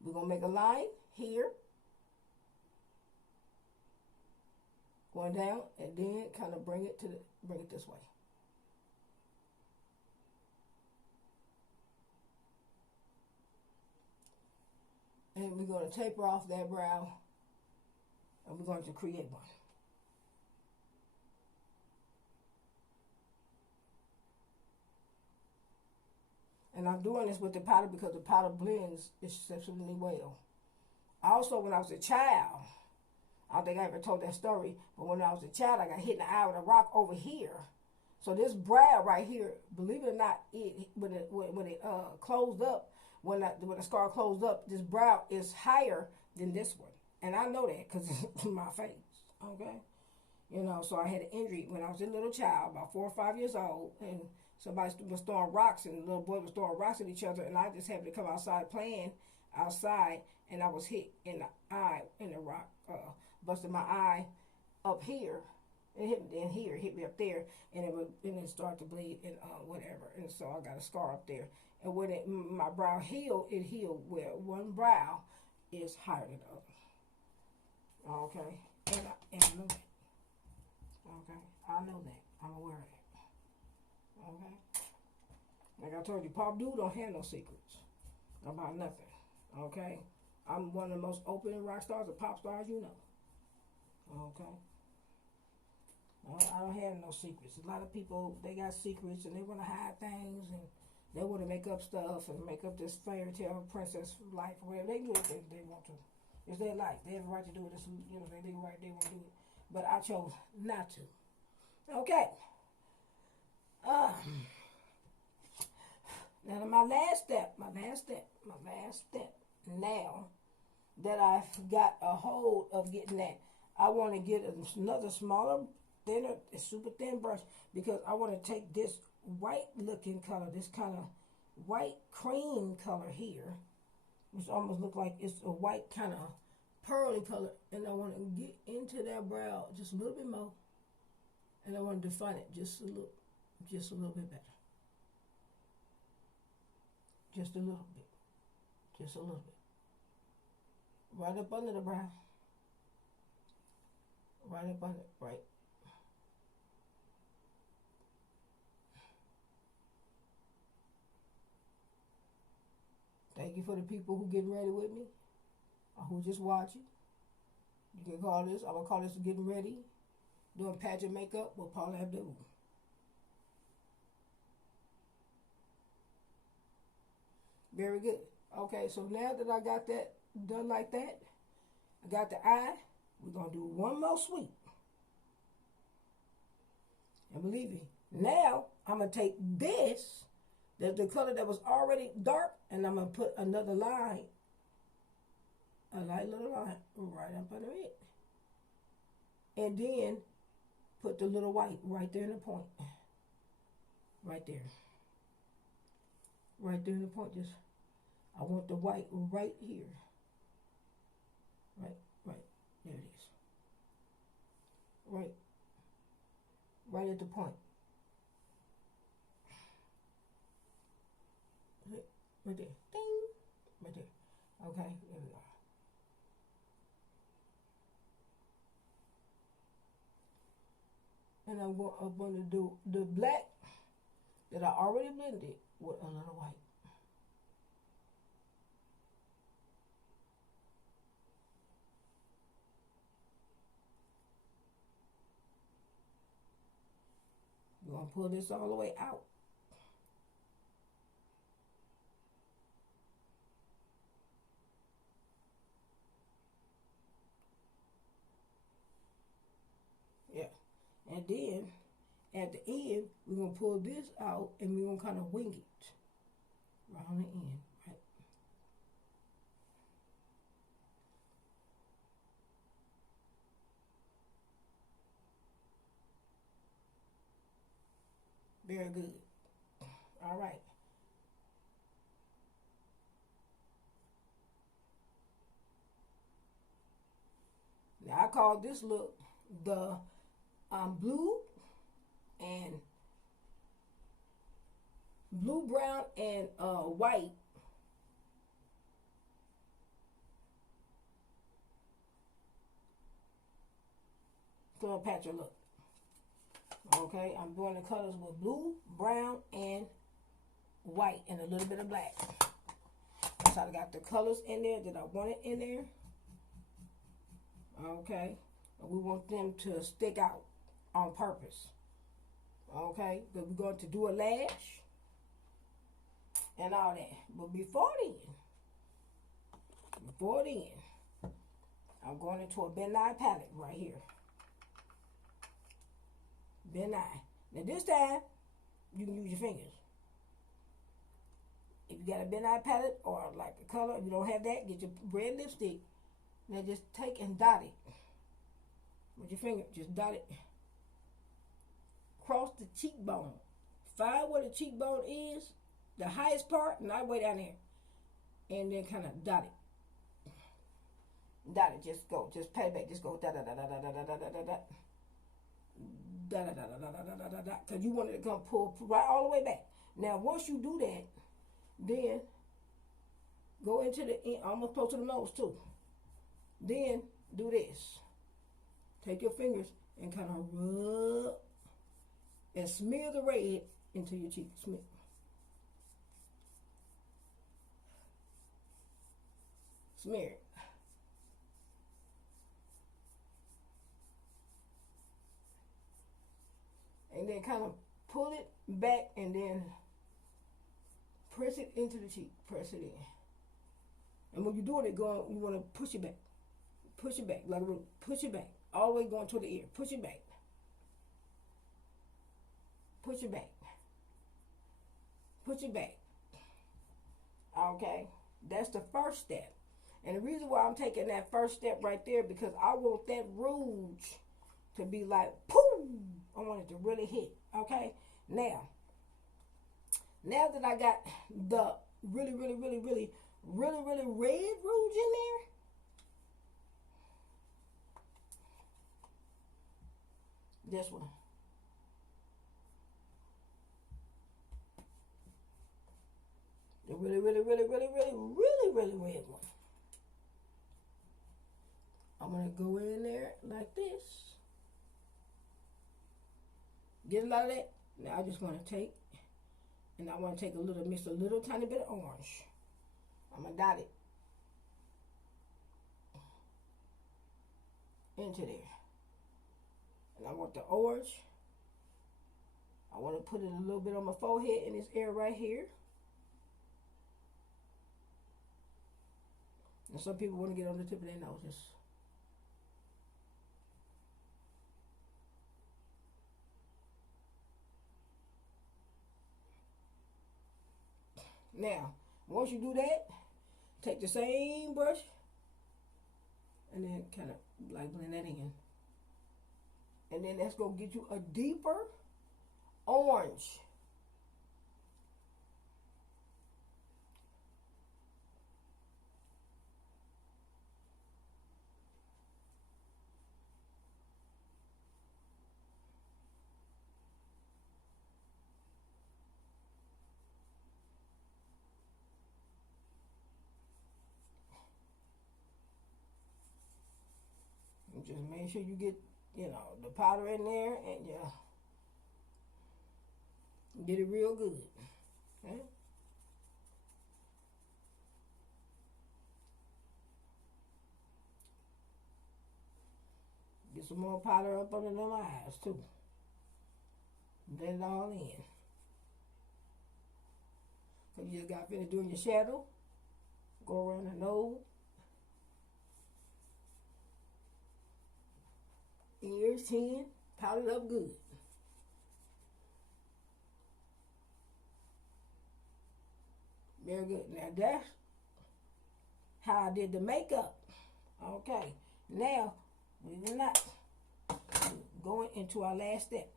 We're gonna make a line here, going down, and then kind of bring it this way. And we're going to taper off that brow, and we're going to create one. And I'm doing this with the powder because the powder blends exceptionally well. Also, when I was a child, I don't think I ever told that story, but when I was a child, I got hit in the eye with a rock over here. So this brow right here, believe it or not, when it closed up, when the scar closed up, this brow is higher than this one. And I know that because it's my face, okay? So I had an injury when I was a little child, about 4 or 5 years old, and somebody was throwing rocks, and the little boy was throwing rocks at each other, and I just happened to come outside playing outside, and I was hit in the eye, in the rock, busted my eye up here, It hit me in here, it hit me up there, and it started to bleed and whatever. And so I got a scar up there. And when my brow healed, it healed where one brow is higher than the other. Okay, and I know that. Okay, I know that. I'm aware of that. Okay, like I told you, Paula Abdul don't have no secrets about nothing. Okay, I'm one of the most open rock stars or pop stars you know. Okay. I don't have no secrets. A lot of people, they got secrets and they want to hide things and they want to make up stuff and make up this fairy tale princess life or whatever. They do it they want to. It's their life. They have a right to do it. It's, you know, they right. They want to do it. But I chose not to. Okay. Now my last step now that I've got a hold of getting that, I want to get another smaller, thinner, super thin brush because I want to take this white looking color, this kind of white cream color here, which almost look like it's a white kind of pearly color, and I want to get into that brow just a little bit more, and I want to define it just a little bit better. Just a little bit. Just a little bit. Right up under the brow. Right up under, right. Thank you for the people who getting ready with me, or who just watching. You can call this, I will call this getting ready, doing pageant makeup with Paula Abdul. Very good. Okay, so now that I got that done like that, I got the eye. We're going to do one more sweep. And believe me, now I'm going to take this, the color that was already dark, and I'm going to put another line, a light little line, right up under it. And then put the little white right there in the point. Right there. Right there in the point. Just, I want the white right here. Right. There it is. Right at the point. Right there. Ding. Right there. Okay, there we are. And I'm going to do the black that I already blended with a little white. You're going to pull this all the way out. Yeah. And then, at the end, we're going to pull this out and we're going to kind of wing it. Right on the end. Right. Very good. All right. Now I call this look the blue, brown, and white. Cleopatra look. Okay, I'm doing the colors with blue, brown, and white, and a little bit of black. So I got the colors in there that I wanted in there. Okay, and we want them to stick out on purpose. Okay, but we're going to do a lash and all that. But before then, I'm going into a Ben Nye palette right here. Ben Nye. Now this time, you can use your fingers. If you got a Ben Nye palette or like a color, if you don't have that, get your red lipstick. Now just take and dot it. With your finger, just dot it. Cross the cheekbone. Find where the cheekbone is, the highest part, not way down there. And then kind of dot it. Dot it, just go, just pat it back, just go da da da da da da da da da da. Da da da da da da da da da. Because you want it to come pull right all the way back. Now, once you do that, then go into the end, almost close to the nose too. Then do this. Take your fingers and kind of rub and smear the red into your cheek. Smear. Smear it. And then kind of pull it back and then press it into the cheek. Press it in. And when you're doing it, you want to push it back. Push it back like a root. Push it back. All the way going to the ear. Push it back. Push it back. Push it back. Okay? That's the first step. And the reason why I'm taking that first step right there, because I want that rouge to be like, poof! I want it to really hit. Okay? Now that I got the really red rouge in there, this one. The really red one. I'm going to go in there like this. Get a lot of that. Now I just want to take, and I want to take mix a little tiny bit of orange. I'm going to dot it into there. And I want the orange. I want to put it a little bit on my forehead in this area right here. And some people want to get on the tip of their noses. Now, once you do that, take the same brush and then kind of like blend that in. And then that's going to get you a deeper orange. Just make sure you get, the powder in there and get it real good. Okay? Get some more powder up under them eyes too. Blend it all in. So you just got finished doing your shadow. Go around the nose. Ears, chin, powdered up good. Very good. Now that's how I did the makeup. Okay. Now, we're not going into our last step.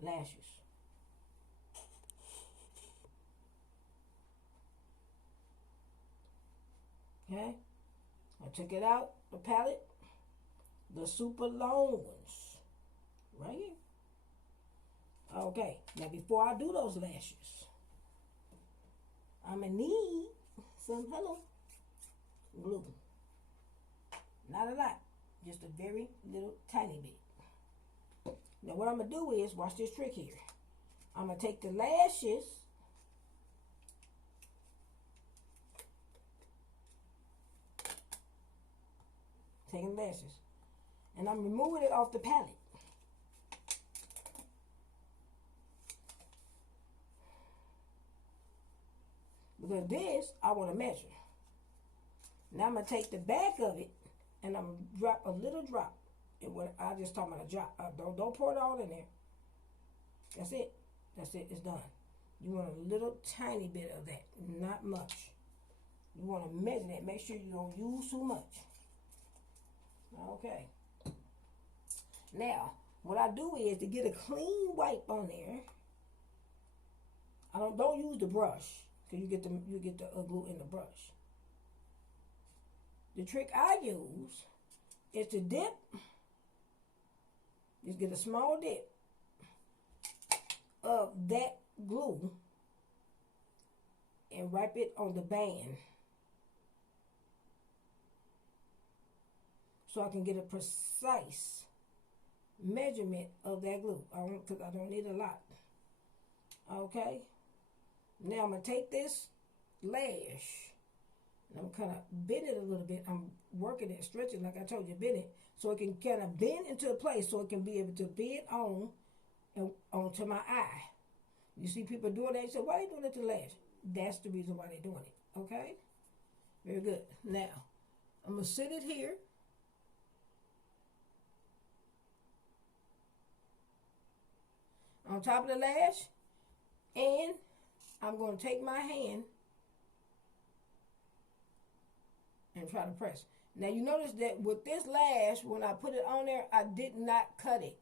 Lashes. Okay. I took it out, the palette. The super long ones. Right here. Okay. Now before I do those lashes, I'm going to need some glue. Not a lot. Just a very little tiny bit. Now what I'm going to do is, watch this trick here. I'm going to take the lashes. Taking the lashes. And I'm removing it off the palette. Because this, I want to measure. Now I'm going to take the back of it and I'm going to drop a little drop. And what I just talking about a drop. Don't pour it all in there. That's it. That's it. It's done. You want a little tiny bit of that. Not much. You want to measure that. Make sure you don't use too much. Okay. Now, what I do is to get a clean wipe on there. I don't use the brush because you get the glue in the brush. The trick I use is to dip Just get a small dip of that glue and wrap it on the band so I can get a precise measurement of that glue. Because I don't need a lot. Okay. Now I'm going to take this lash and I'm kind of bend it a little bit. I'm working it, stretching like I told you, bend it so it can kind of bend into a place so it can be able to bend on and onto my eye. You see people doing that, you say, why are they doing it to the lash? That's the reason why they're doing it. Okay? Very good. Now, I'm going to sit it here. On top of the lash. And I'm going to take my hand and try to press. Now, you notice that with this lash, when I put it on there, I did not cut it.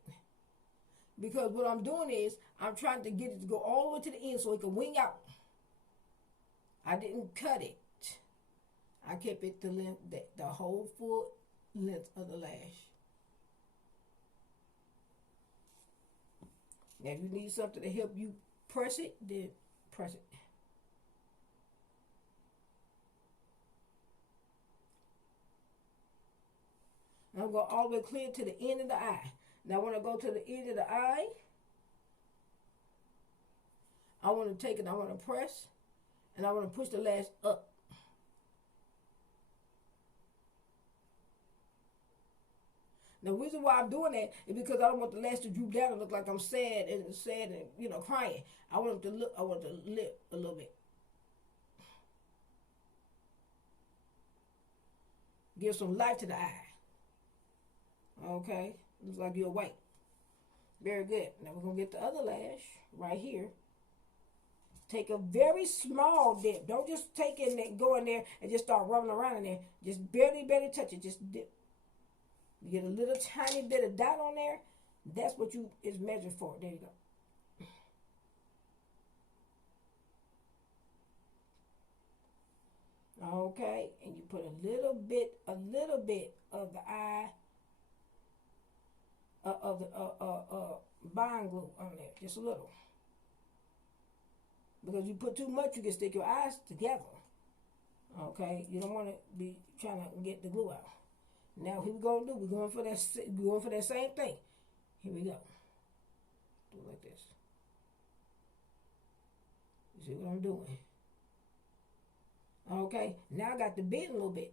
Because what I'm doing is, I'm trying to get it to go all the way to the end so it can wing out. I didn't cut it. I kept it the length, the whole full length of the lash. Now, if you need something to help you press it, then press it. I'm going all the way clear to the end of the eye. Now, when I go to the end of the eye, I want to take it, I want to press, and I want to push the lash up. Now, the reason why I'm doing that is because I don't want the lash to droop down and look like I'm sad and crying. I want it to look, I want it to lift a little bit. Give some life to the eye. Okay, looks like you're awake. Very good. Now we're gonna get the other lash right here. Take a very small dip. Don't just take it and go in there and just start rubbing around in there. Just barely touch it. Just dip. You get a little tiny bit of dot on there. That's what is measured for. There you go. Okay, and you put a little bit of the eye of the bond glue on there, just a little. Because you put too much, you can stick your eyes together. Okay, you don't want to be trying to get the glue out. Now, here we go. We're going for that same thing. Here we go. Do it like this. You see what I'm doing? Okay, now I got to bend a little bit.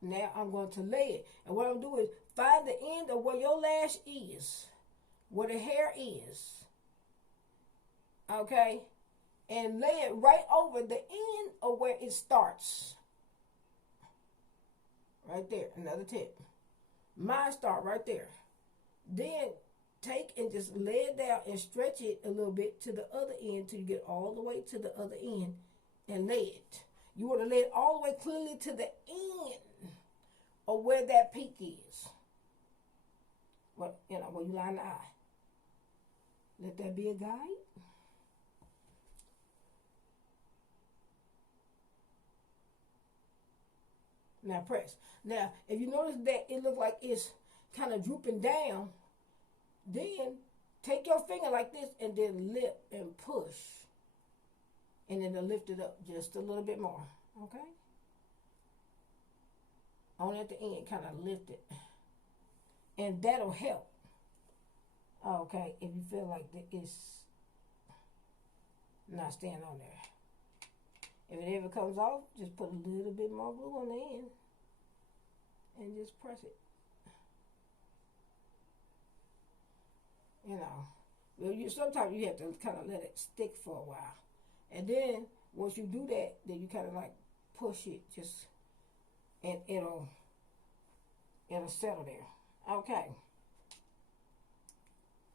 Now I'm going to lay it. And what I'm doing is find the end of where your lash is, where the hair is. Okay, and lay it right over the end of where it starts. Right there, another tip. Mine start right there. Then take and just lay it down and stretch it a little bit to the other end till you get all the way to the other end and lay it. You want to lay it all the way clearly to the end of where that peak is. Well, where you line the eye. Let that be a guide. Now press. Now, if you notice that it looks like it's kind of drooping down, then take your finger like this and then lift and push. And then it'll lift it up just a little bit more. Okay? Only at the end, kind of lift it. And that'll help. Okay, if you feel like it's not staying on there. If it ever comes off, just put a little bit more glue on the end and just press it. Well, sometimes you have to kind of let it stick for a while. And then, once you do that, then you kind of like push it just, and it'll settle there. Okay.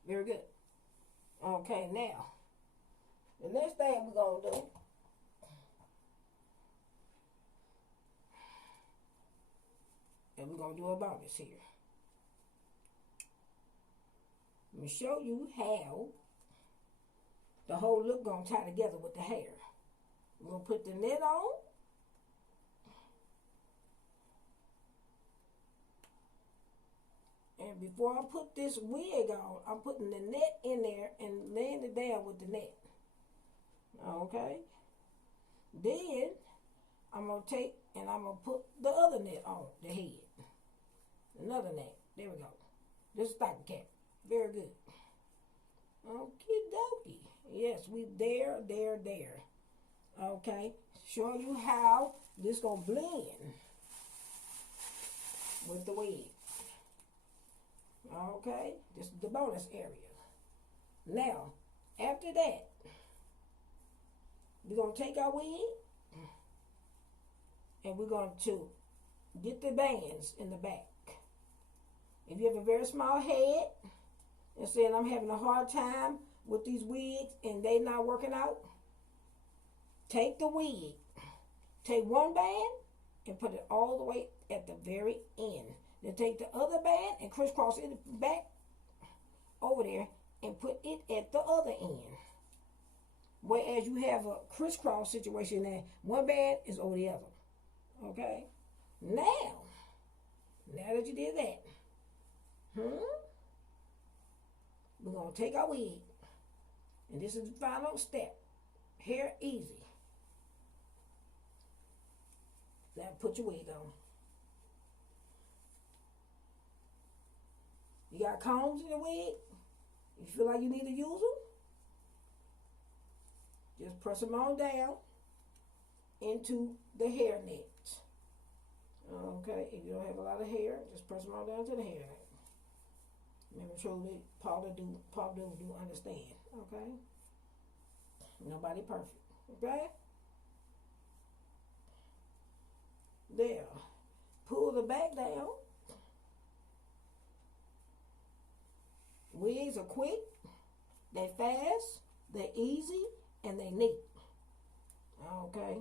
Very good. Okay, now, the next thing we're going to do and we're going to do about this here. Let me show you how the whole look going to tie together with the hair. We're going to put the net on. And before I put this wig on, I'm putting the net in there and laying it down with the net. Okay? Then I'm going to take and I'm going to put the other net on the head. Another net. There we go. This is stocking cap. Very good. Okie dokie. Yes, we there. Okay? Showing you how this going to blend with the wig. Okay? This is the bonus area. Now, after that, we're going to take our wig and we're going to get the bands in the back. If you have a very small head and saying I'm having a hard time with these wigs and they not working out, take the wig, take one band and put it all the way at the very end. Then take the other band and crisscross it back over there and put it at the other end. Whereas you have a crisscross situation there, one band is over the other. Okay? Now that you did that, we're going to take our wig, and this is the final step. Hair easy. Now put your wig on. You got combs in the wig? You feel like you need to use them? Just press them on down into the hair net. Okay, if you don't have a lot of hair, just press them on down to the hair net. Remember, truly, Paula Abdul do understand. Okay? Nobody perfect. Okay? There. Pull the back down. Wigs are quick, they fast, they're easy, and they neat. Okay?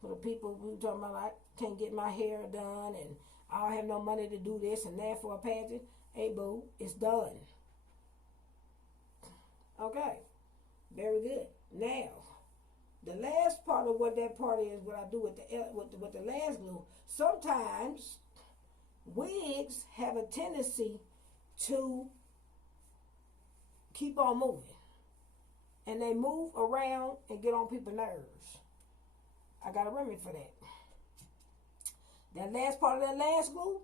For the people who talking about I can't get my hair done and I don't have no money to do this and that for a pageant, hey boo, it's done. Okay? Very good. Now, the last part of what that part is, what I do with the last glue, sometimes wigs have a tendency to keep on moving. And they move around and get on people's nerves. I got a remedy for that. That last part of that last glue,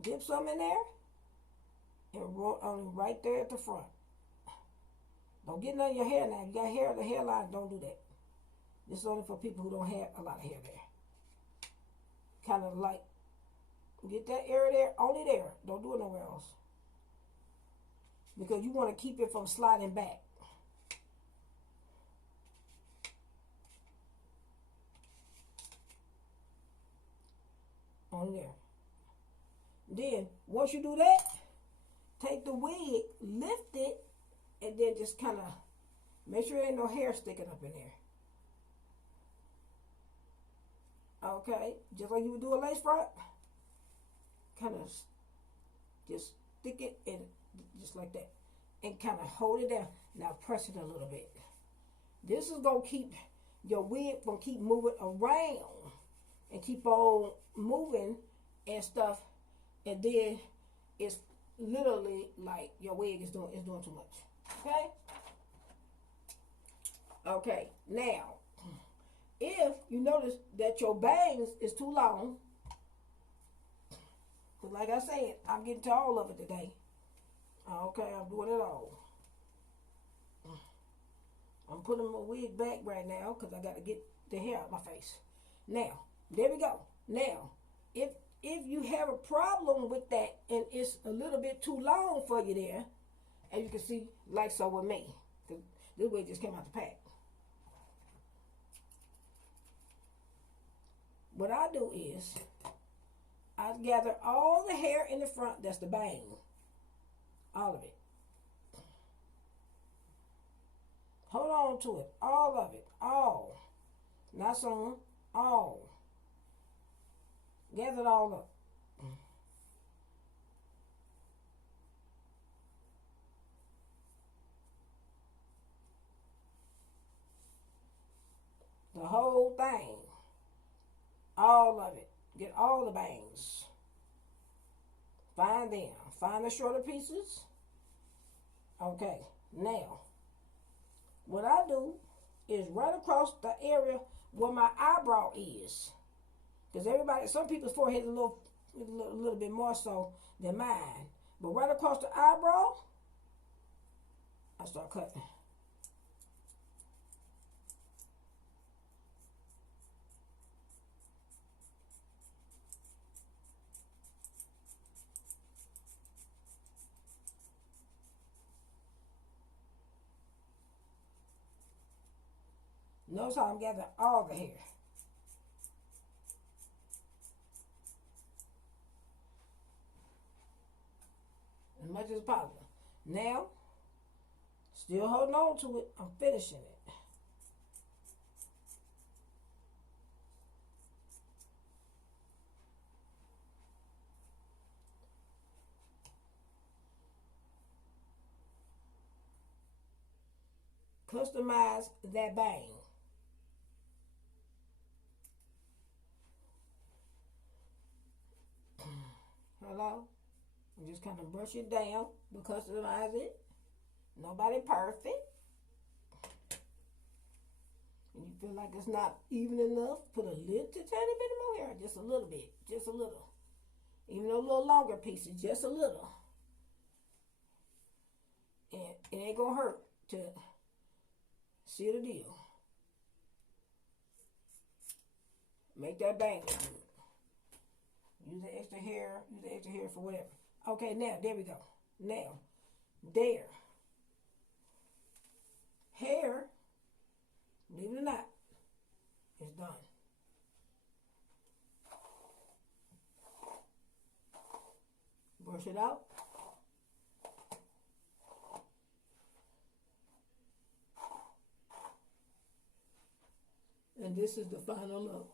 dip some in there and roll on right there at the front. Don't get none of your hair now. If you got hair at the hairline, don't do that. This is only for people who don't have a lot of hair there. Kind of like, get that area there, only there. Don't do it nowhere else. Because you want to keep it from sliding back. On there. Then, once you do that, take the wig, lift it, and then just kind of make sure there ain't no hair sticking up in there. Okay? Just like you would do a lace front. Kind of just stick it in, just like that. And kind of hold it down. Now press it a little bit. This is going to keep your wig from keep moving around. And keep on moving and stuff. And then it's literally like your wig is doing too much. Okay? Okay. Now, if you notice that your bangs is too long, because like I said, I'm getting to all of it today. Okay, I'm doing it all. I'm putting my wig back right now because I got to get the hair out of my face. Now, there we go. Now, if you have a problem with that and it's a little bit too long for you there, as you can see, like so with me, because this wig just came out the pack. What I do is, I gather all the hair in the front, that's the bang. All of it. Hold on to it. All of it. All. Not some. All. Gather it all up. The whole thing. All of it. Get all the bangs. Find them. Find the shorter pieces. Okay. Now, what I do is right across the area where my eyebrow is. Because some people's forehead is a little bit more so than mine. But right across the eyebrow, I start cutting. Notice how I'm gathering all the hair. As much as possible. Now, still holding on to it, I'm finishing it. Customize that bang. Hello? And just kind of brush it down, but customize it. Nobody perfect. And you feel like it's not even enough, put a little tiny bit more hair, just a little bit, just a little. Even a little longer pieces, just a little. And it ain't gonna hurt to see the deal. Make that bang look good. Use the extra hair for whatever. Okay, now, there we go. Now, there. Hair, believe it or not, is done. Brush it out. And this is the final look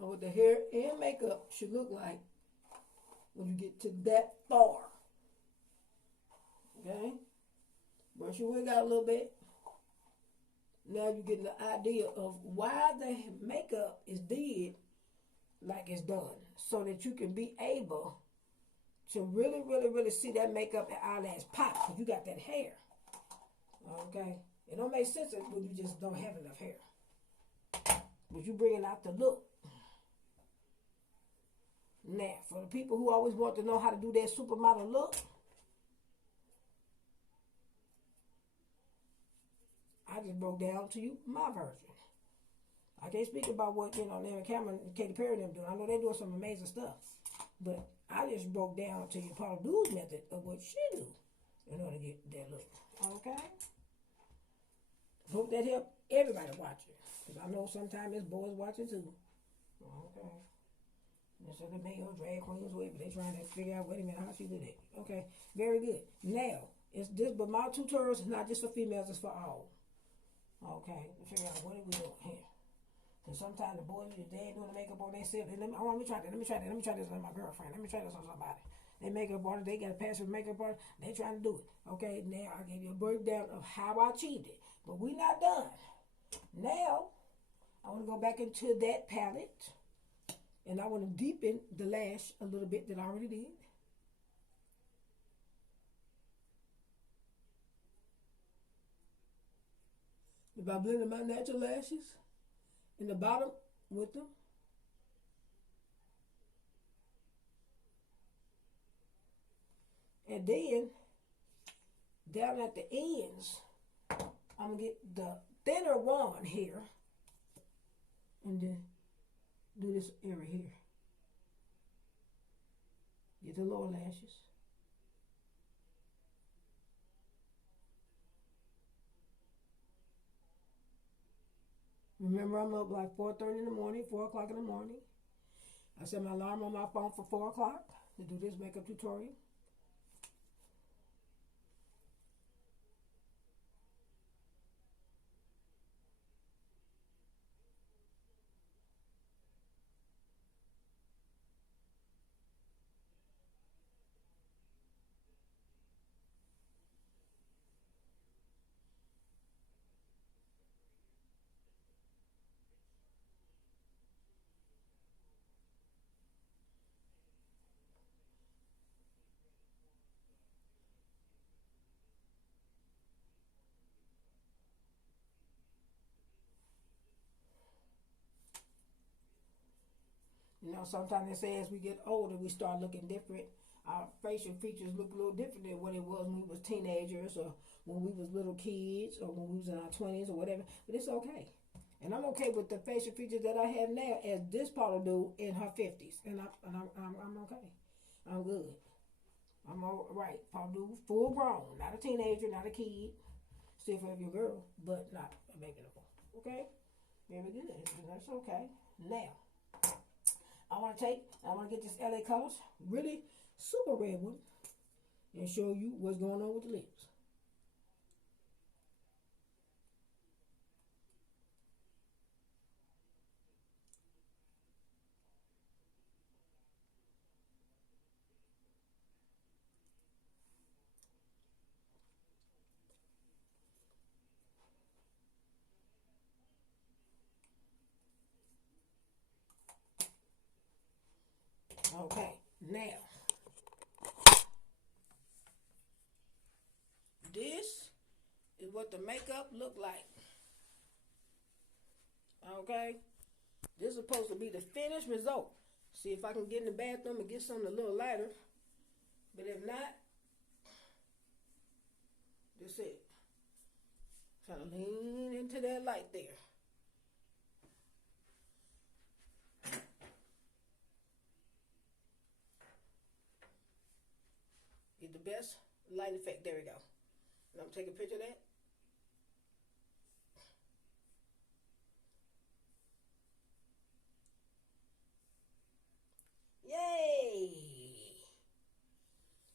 of what the hair and makeup should look like when you get to that far. Okay? Brush your wig out a little bit. Now you're getting the idea of why the makeup is did like it's done. So that you can be able to really, really, really see that makeup and eyelash pop because you got that hair. Okay? It don't make sense when you just don't have enough hair. But you bringing out the look. Now, for the people who always want to know how to do that supermodel look, I just broke down to you my version. I can't speak about what, Larry Cameron and Katy Perry and them doing. I know they're doing some amazing stuff. But I just broke down to you Paula Abdul's method of what she do in order to get that look. Okay? Hope that helped everybody watching. Because I know sometimes there's boys watching too. Okay. There's other male drag queens, whatever. They trying to figure out, wait a minute, how she do that. Okay. Very good. Now, but my tutorials is not just for females, it's for all. Okay. Figure out what are we doing here. Because sometimes the boys, they ain't doing the makeup on themselves. Let me try this on my girlfriend. Let me try this on somebody. They makeup artist, they got a pass with makeup artist, they trying to do it. Okay, now I gave you a breakdown of how I achieved it. But we not done. Now, I want to go back into that palette. And I want to deepen the lash a little bit that I already did. If I blended my natural lashes in the bottom with them. And then, down at the ends, I'm going to get the thinner one here. And then do this area here. Get the lower lashes. Remember, I'm up like 4:30 in the morning, 4 o'clock in the morning. I set my alarm on my phone for 4 o'clock to do this makeup tutorial. You know, sometimes they say as we get older, we start looking different. Our facial features look a little different than what it was when we was teenagers, or when we was little kids, or when we was in our 20s or whatever. But it's okay. And I'm okay with the facial features that I have now, as this Paula do in her 50s. And I'm okay. I'm good. I'm all right. Paula do full grown, not a teenager, not a kid. Still forever your girl, but not a baby no more. Okay? Very good. That's okay. Now, I want to get this LA Colors, really super red one, and show you what's going on with the lips. Okay, now, this is what the makeup look like. Okay, this is supposed to be the finished result. See if I can get in the bathroom and get something a little lighter. But if not, that's it. Trying to lean into that light there. Get the best light effect. There we go. And I'm gonna take a picture of that. Yay!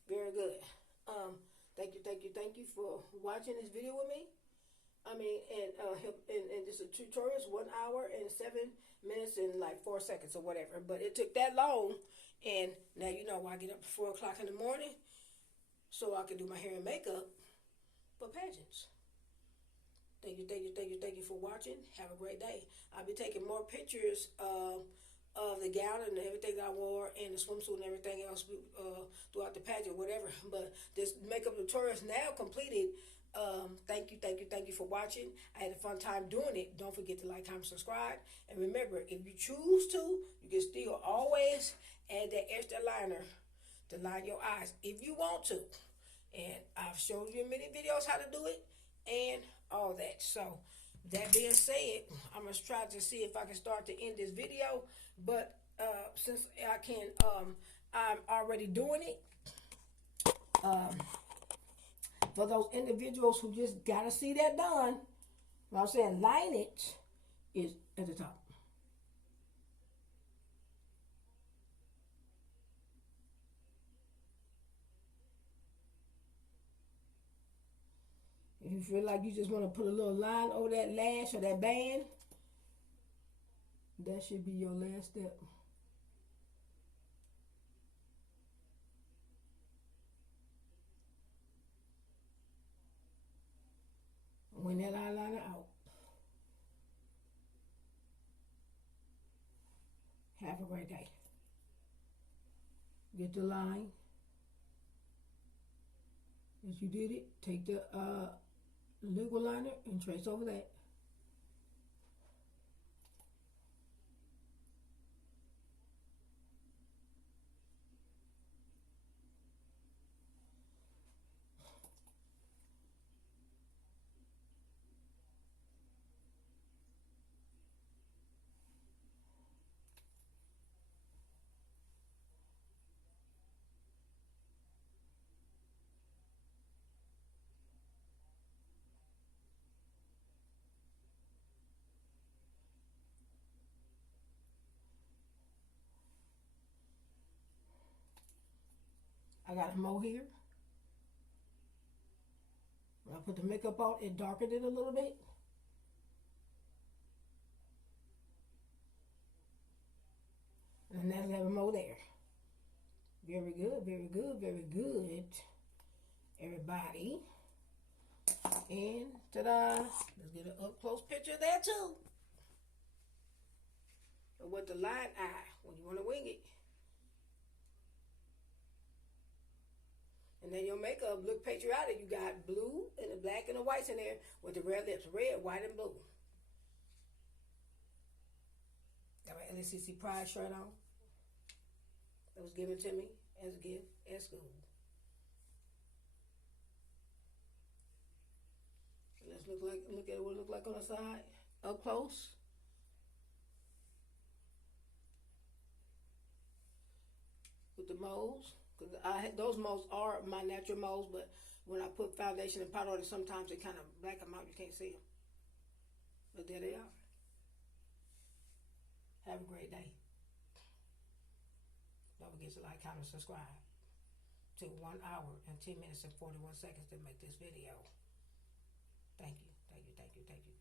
Very good. Thank you for watching this video with me. And this is a tutorial. It's 1 hour and 7 minutes and like 4 seconds or whatever. But it took that long, and now you know why I get up at 4 o'clock in the morning, so I can do my hair and makeup for pageants. Thank you for watching. Have a great day. I'll be taking more pictures of the gown and everything that I wore, and the swimsuit and everything else throughout the pageant, whatever. But this makeup tutorial is now completed. Thank you for watching. I had a fun time doing it. Don't forget to like, comment, subscribe. And remember, if you choose to, you can still always add that extra liner to line your eyes if you want to. And I've showed you in many videos how to do it and all that. So that being said, I'm going to try to see if I can start to end this video. But since I can, I'm already doing it. For those individuals who just got to see that done, what I'm saying, lineage is at the top. If you feel like you just want to put a little line over that lash or that band, that should be your last step. When that eyeliner out. Have a great day. Get the line. As you did it, take the liquid liner and trace over that. I got a mo here. When I put the makeup on, it darkened it a little bit. And now I have a mo there. Very good, everybody. And ta-da! Let's get an up-close picture of that too. And with the line eye, when you want to wing it. And then your makeup look patriotic. You got blue and the black and the whites in there with the red lips. Red, white, and blue. Got my LCC Pride shirt on. that was given to me as a gift at school. Let's look at what it look like on the side, up close. With the molds, because those molds are my natural molds, but when I put foundation and powder on it, sometimes it kind of black them out. You can't see them, but there they are. Have a great day. Don't forget to like, comment, subscribe. Took 1 hour and 10 minutes and 41 seconds to make this video. Thank you, thank you, thank you, thank you.